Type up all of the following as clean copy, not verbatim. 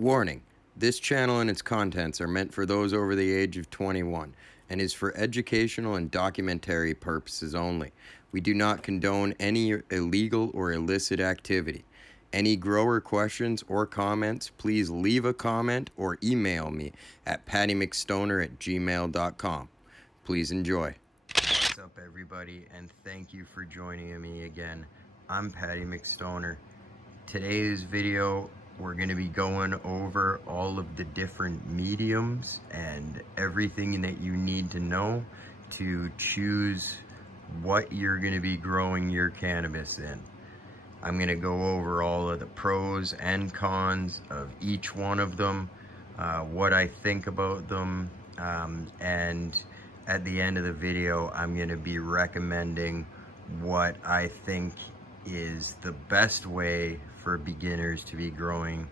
Warning: this channel and its contents are meant for those over the age of 21 and is for educational and documentary purposes only. We do not condone any illegal or illicit activity. Any grower questions or comments, please leave a comment or email me at PattyMcstoner@gmail.com. Please enjoy. What's up, everybody, and thank you for joining me again. I'm PattyMcstoner. Today's video, we're going to be going over all of the different mediums and everything that you need to know to choose what you're going to be growing your cannabis in. I'm going to go over all of the pros and cons of each one of them, what I think about them, and at the end of the video, I'm going to be recommending what I think is the best way for beginners to be growing,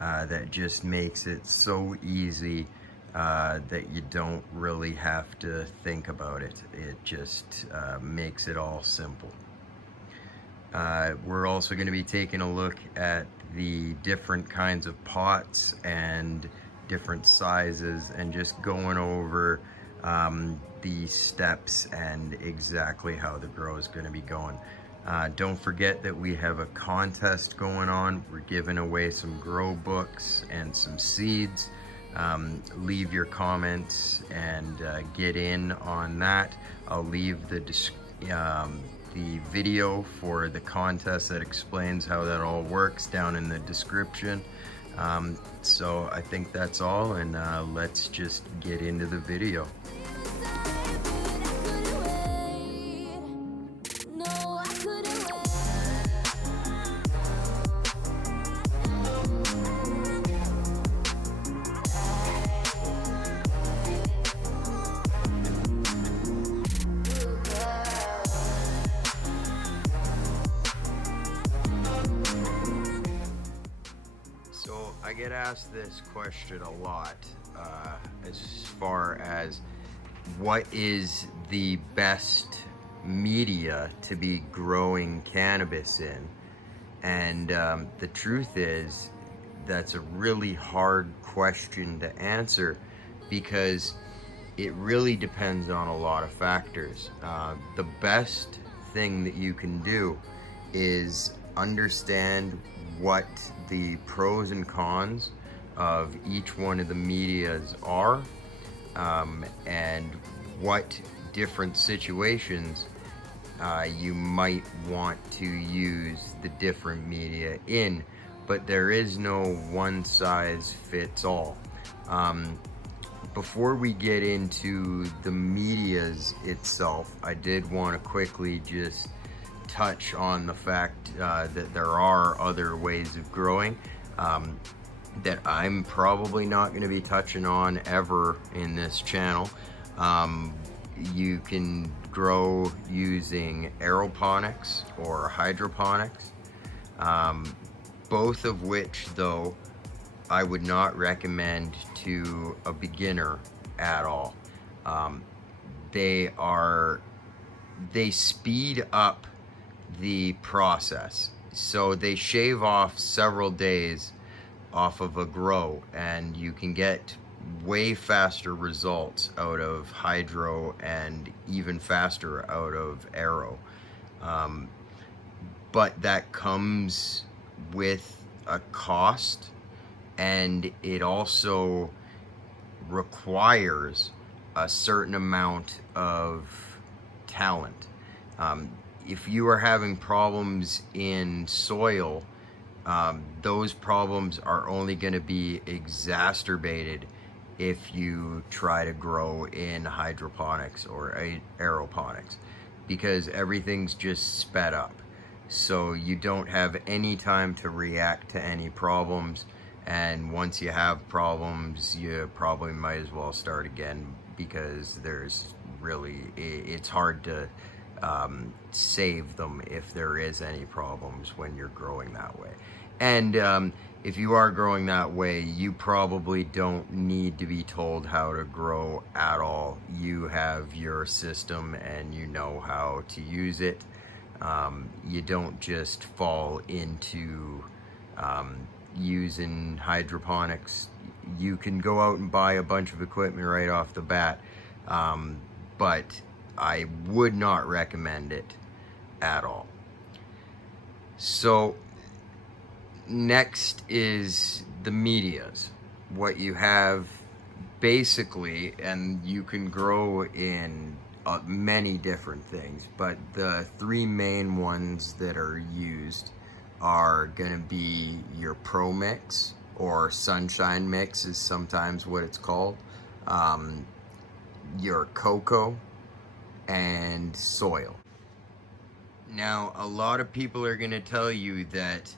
that just makes it so easy that you don't really have to think about it. It just makes it all simple. We're also going to be taking a look at the different kinds of pots and different sizes and just going over the steps and exactly how the grow is going to be going. Don't forget that we have a contest going on. We're giving away some grow books and some seeds. Leave your comments and get in on that. I'll leave the video for the contest that explains how that all works down in the description. So I think that's all, and let's just get into the video. So I get asked this question a lot, as far as what is the best media to be growing cannabis in. And the truth is, that's a really hard question to answer because it really depends on a lot of factors. The best thing that you can do is understand what the pros and cons of each one of the medias are, and what different situations you might want to use the different media in, but there is no one size fits all. Before we get into the medias itself, I did want to quickly just touch on the fact that there are other ways of growing that I'm probably not going to be touching on ever in this channel. You can grow using aeroponics or hydroponics, both of which, though, I would not recommend to a beginner at all. They speed up the process, so they shave off several days off of a grow, and you can get way faster results out of hydro and even faster out of aero. But that comes with a cost, and it also requires a certain amount of talent. If you are having problems in soil, those problems are only going to be exacerbated if you try to grow in hydroponics or aeroponics, because everything's just sped up. So you don't have any time to react to any problems, and once you have problems, you probably might as well start again, because it's hard to save them if there is any problems when you're growing that way. And if you are growing that way, you probably don't need to be told how to grow at all. You have your system and you know how to use it. You don't just fall into using hydroponics. You can go out and buy a bunch of equipment right off the bat, but I would not recommend it at all. So next is the medias. What you have basically, and you can grow in many different things, but the three main ones that are used are going to be your Promix, or sunshine mix is sometimes what it's called, your Coco, and soil. Now, a lot of people are going to tell you that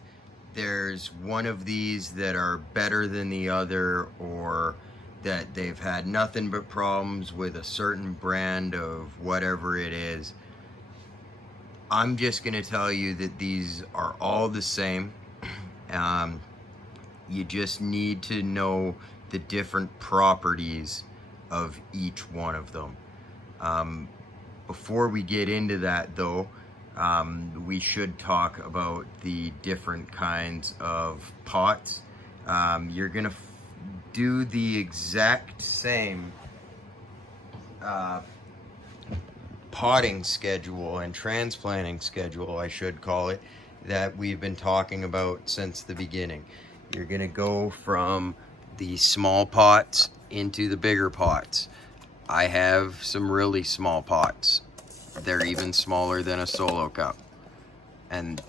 there's one of these that are better than the other, or that they've had nothing but problems with a certain brand of whatever it is. I'm just going to tell you that these are all the same. You just need to know the different properties of each one of them. Before we get into that though, we should talk about the different kinds of pots. You're gonna do the exact same potting schedule and transplanting schedule, I should call it, that we've been talking about since the beginning. You're gonna go from the small pots into the bigger pots. I have some really small pots. They're even smaller than a solo cup. And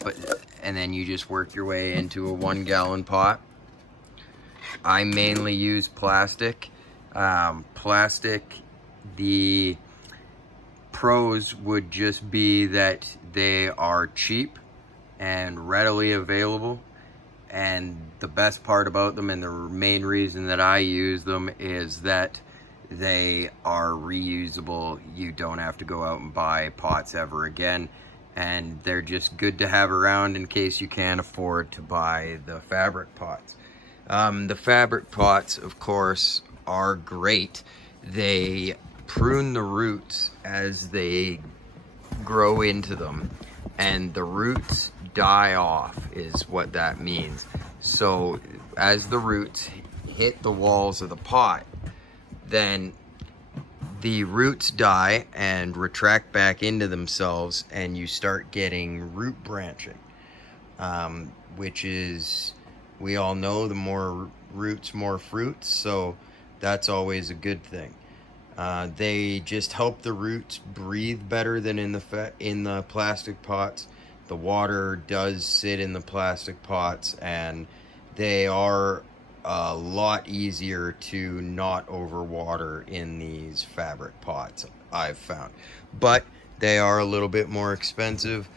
then you just work your way into a 1 gallon pot. I mainly use plastic. The pros would just be that they are cheap and readily available. And the best part about them, and the main reason that I use them, is that they are reusable. You don't have to go out and buy pots ever again. And they're just good to have around in case you can't afford to buy the fabric pots. The fabric pots, of course, are great. They prune the roots as they grow into them, and the roots die off is what that means. So as the roots hit the walls of the pot, then the roots die and retract back into themselves, and you start getting root branching, which is, we all know, the more roots, more fruits, so that's always a good thing. They just help the roots breathe better than in the plastic pots. The water does sit in the plastic pots, and they are a lot easier to not overwater in these fabric pots, I've found. But they are a little bit more expensive.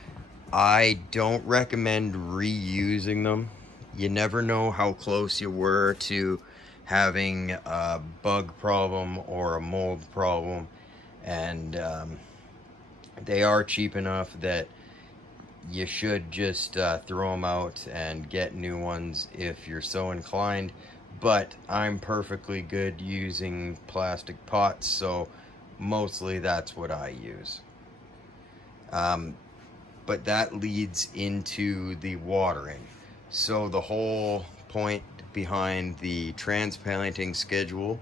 I don't recommend reusing them. You never know how close you were to having a bug problem or a mold problem, and they are cheap enough that you should just throw them out and get new ones if you're so inclined. But I'm perfectly good using plastic pots, so mostly that's what I use. But that leads into the watering. So the whole point behind the transplanting schedule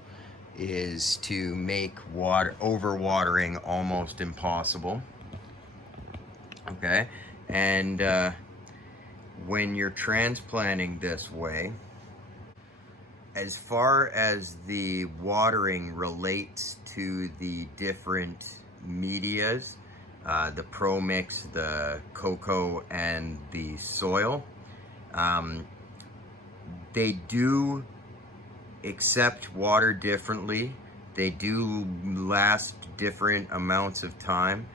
is to make overwatering almost impossible. Okay, and when you're transplanting this way, as far as the watering relates to the different medias, the Promix, the Coco, and the soil, they do accept water differently. They do last different amounts of time.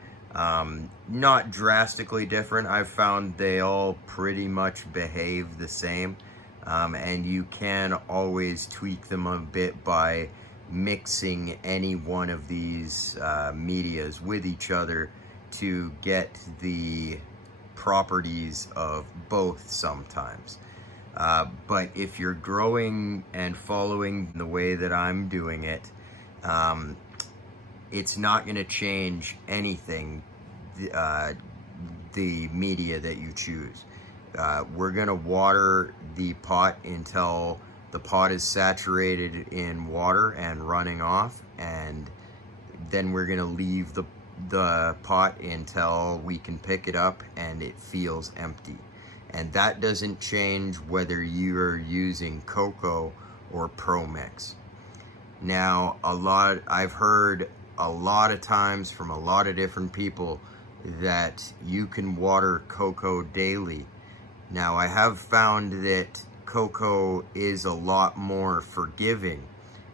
Not drastically different. I've found they all pretty much behave the same. And you can always tweak them a bit by mixing any one of these medias with each other to get the properties of both sometimes. But if you're growing and following the way that I'm doing it, it's not going to change anything, the media that you choose. We're gonna water the pot until the pot is saturated in water and running off, and then we're gonna leave the pot until we can pick it up and it feels empty. And that doesn't change whether you're using Coco or Promix. Now, I've heard a lot of times from a lot of different people that you can water Coco daily. Now, I have found that Coco is a lot more forgiving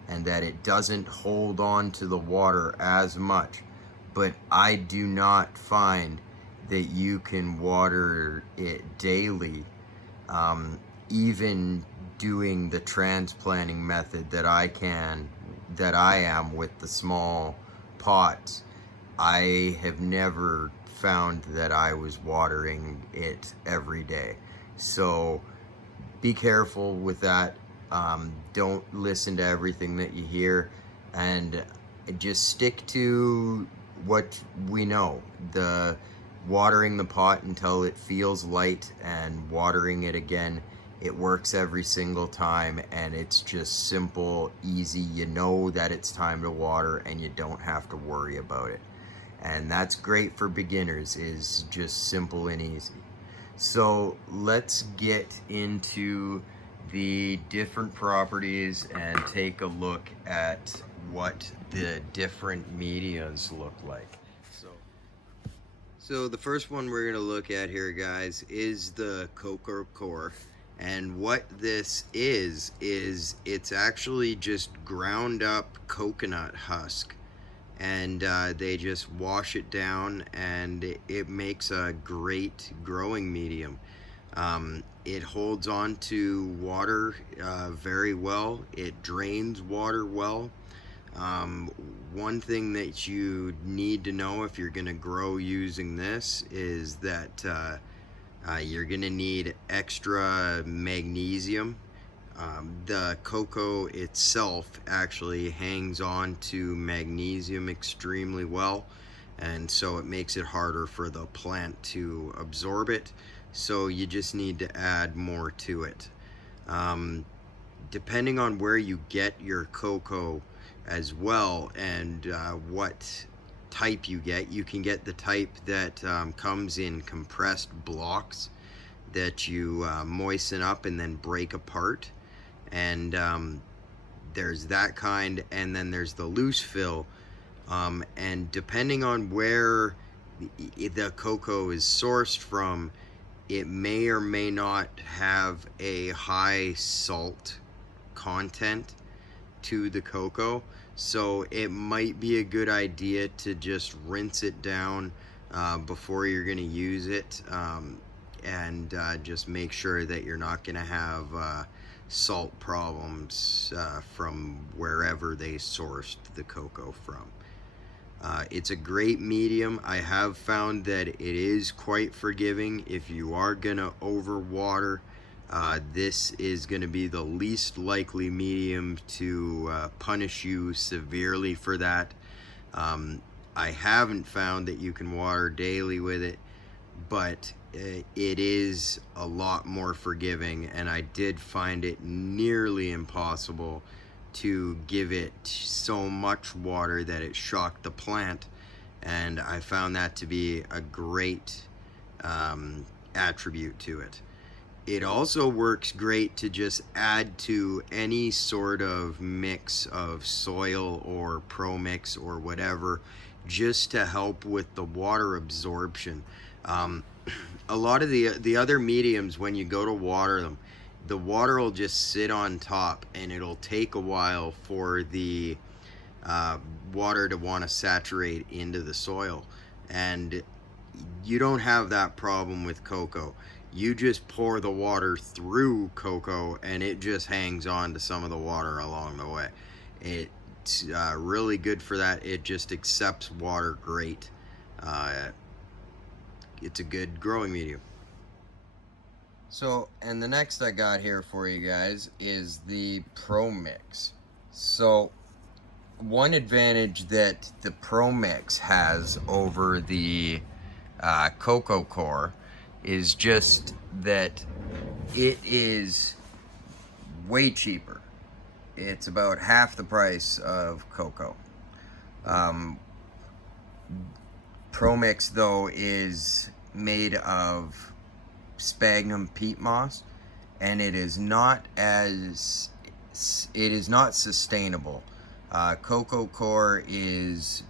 and that it doesn't hold on to the water as much, but I do not find that you can water it daily. Even doing the transplanting method that I am with the small pots, I have never found that I was watering it every day. So be careful with that. Don't listen to everything that you hear, and just stick to what we know. The watering the pot until it feels light and watering it again. It works every single time, and it's just simple, easy. You know that it's time to water and you don't have to worry about it. And that's great for beginners, is just simple and easy. So let's get into the different properties and take a look at what the different medias look like. So the first one we're going to look at here, guys, is the Coco coir. And what this is it's actually just ground up coconut husk. And they just wash it down, and it makes a great growing medium. It holds on to water very well. It drains water well. One thing that you need to know if you're going to grow using this is that you're going to need extra magnesium. The cocoa itself actually hangs on to magnesium extremely well, and so it makes it harder for the plant to absorb it. So you just need to add more to it. Depending on where you get your cocoa as well, and what type you get, you can get the type that comes in compressed blocks that you moisten up and then break apart. And there's that kind, and then there's the loose fill. And depending on where the cocoa is sourced from, it may or may not have a high salt content to the cocoa. So it might be a good idea to just rinse it down before you're going to use it, and just make sure that you're not going to have salt problems from wherever they sourced the cocoa from. It's a great medium. I have found that it is quite forgiving if you are gonna overwater. This is gonna be the least likely medium to punish you severely for that. I haven't found that you can water daily with it, but it is a lot more forgiving, and I did find it nearly impossible to give it so much water that it shocked the plant, and I found that to be a great attribute to it. It also works great to just add to any sort of mix of soil or Promix or whatever, just to help with the water absorption. A lot of the other mediums, when you go to water them, the water will just sit on top, and it'll take a while for the water to want to saturate into the soil. And you don't have that problem with cocoa. You just pour the water through cocoa, and it just hangs on to some of the water along the way. It's really good for that. It just accepts water great. It's a good growing medium. So, and the next I got here for you guys is the Promix. So, one advantage that the Promix has over the Coco coir is just that it is way cheaper. It's about half the price of Coco. Promix, though, is made of sphagnum peat moss, and it is not sustainable. Coco coir is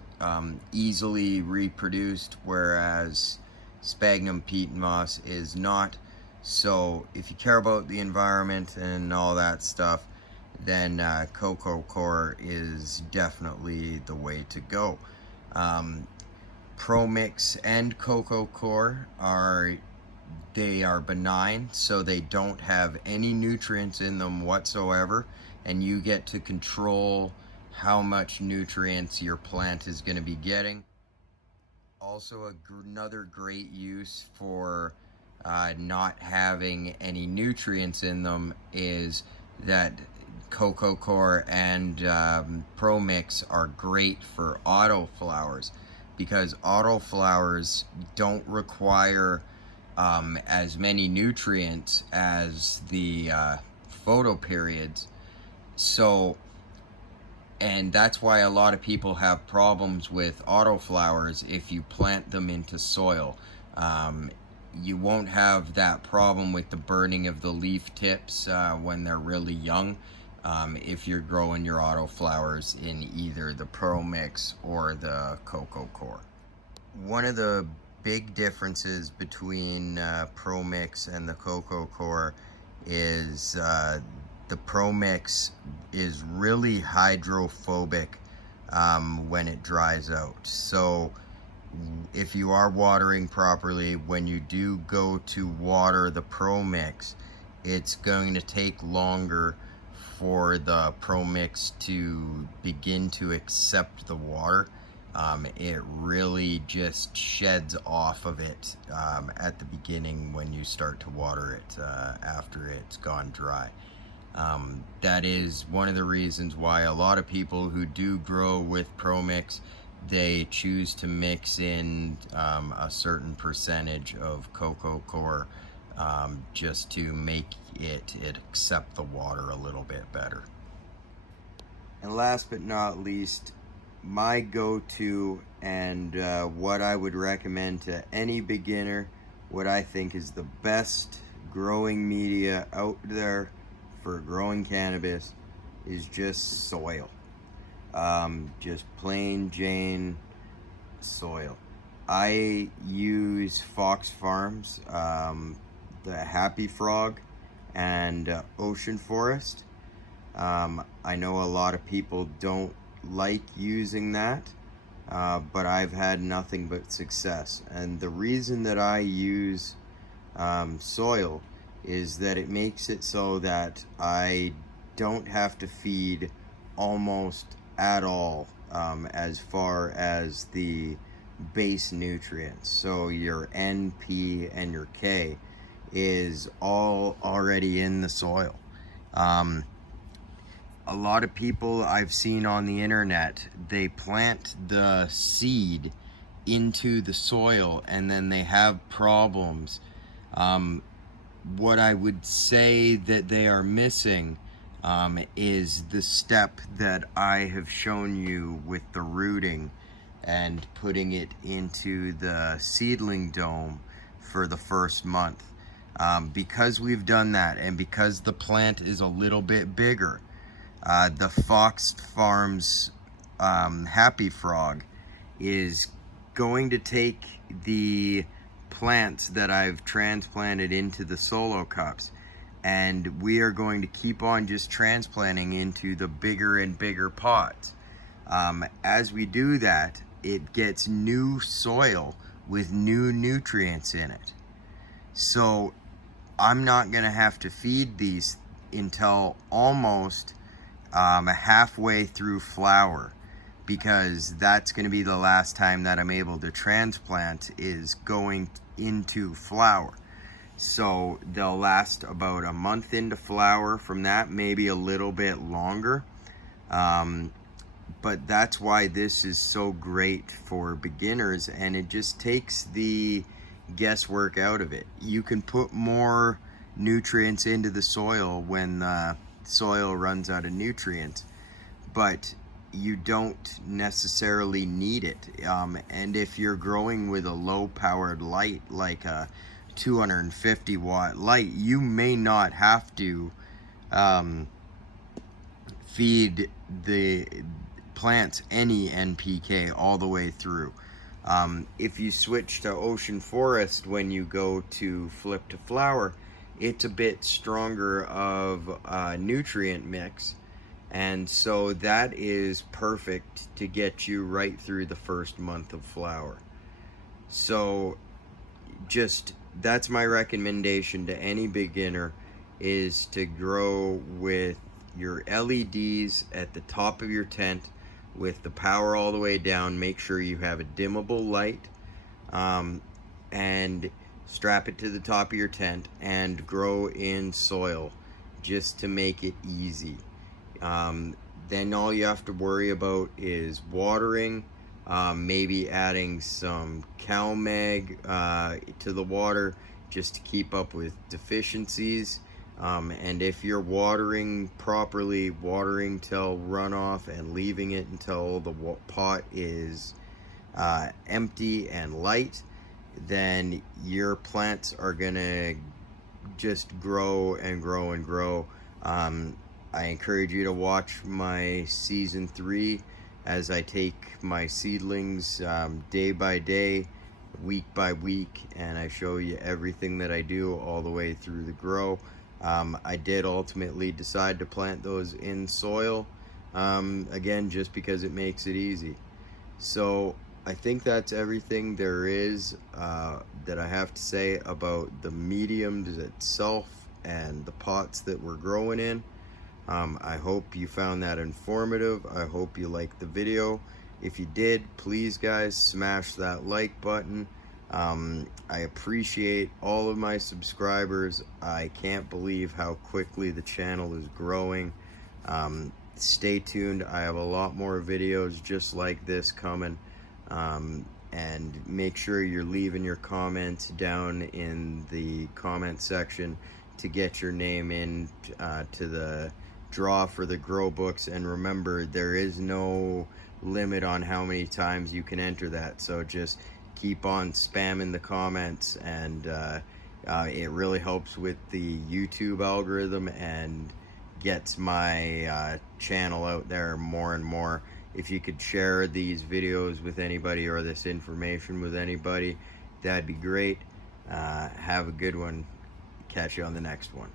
easily reproduced, whereas sphagnum peat moss is not. So if you care about the environment and all that stuff, then Coco coir is definitely the way to go. Promix and Coco coir are benign, so they don't have any nutrients in them whatsoever, and you get to control how much nutrients your plant is going to be getting. Also, another great use for not having any nutrients in them is that Coco coir and Promix are great for autoflowers, because autoflowers don't require as many nutrients as the photoperiods. So, and that's why a lot of people have problems with autoflowers if you plant them into soil. You won't have that problem with the burning of the leaf tips when they're really young, if you're growing your autoflowers in either the Promix or the Coco coir. One of the big differences between Promix and the Coco coir is the Promix is really hydrophobic when it dries out. So if you are watering properly, when you do go to water the Promix, it's going to take longer for the Promix to begin to accept the water. It really just sheds off of it at the beginning when you start to water it after it's gone dry. That is one of the reasons why a lot of people who do grow with Promix, they choose to mix in a certain percentage of Coco coir just to make it accept the water a little bit better. And last but not least, my go-to and what I would recommend to any beginner, what I think is the best growing media out there for growing cannabis, is just soil. Just plain Jane soil. I use Fox Farms, the Happy Frog, and Ocean Forest. I know a lot of people don't like using that, but I've had nothing but success. And the reason that I use soil is that it makes it so that I don't have to feed almost at all as far as the base nutrients. So your N, P, and your K is all already in the soil. A lot of people I've seen on the internet, they plant the seed into the soil and then they have problems. What I would say that they are missing is the step that I have shown you with the rooting and putting it into the seedling dome for the first month. Because we've done that, and because the plant is a little bit bigger, the Fox Farms Happy Frog is going to take the plants that I've transplanted into the solo cups, and we are going to keep on just transplanting into the bigger and bigger pots. As we do that, it gets new soil with new nutrients in it. So I'm not gonna have to feed these until almost halfway through flower, because that's going to be the last time that I'm able to transplant, is going into flower. So they'll last about a month into flower from that, maybe a little bit longer. But that's why this is so great for beginners, and it just takes the guesswork out of it. You can put more nutrients into the soil when the soil runs out of nutrients, but you don't necessarily need it. And if you're growing with a low powered light, like a 250 watt light, you may not have to feed the plants any NPK all the way through. If you switch to ocean forest when you go to flip to flower, it's a bit stronger of a nutrient mix, and so that is perfect to get you right through the first month of flower. So just, that's my recommendation to any beginner, is to grow with your LEDs at the top of your tent with the power all the way down. Make sure you have a dimmable light, and strap it to the top of your tent and grow in soil just to make it easy. Then all you have to worry about is watering, maybe adding some CalMag to the water just to keep up with deficiencies. And if you're watering properly, watering till runoff and leaving it until the pot is empty and light, then your plants are gonna just grow and grow and grow. I encourage you to watch my season 3 as I take my seedlings day by day, week by week, and I show you everything that I do all the way through the grow. I did ultimately decide to plant those in soil, again, just because it makes it easy. So I think that's everything there is that I have to say about the mediums itself and the pots that we're growing in. I hope you found that informative. I hope you liked the video. If you did, please guys, smash that like button. I appreciate all of my subscribers. I can't believe how quickly the channel is growing. Stay tuned. I have a lot more videos just like this coming. And make sure you're leaving your comments down in the comment section to get your name in to the draw for the grow books. And remember, there is no limit on how many times you can enter that, so just keep on spamming the comments, and it really helps with the YouTube algorithm and gets my channel out there more and more. If you could share these videos with anybody or this information with anybody, that'd be great. Have a good one. Catch you on the next one.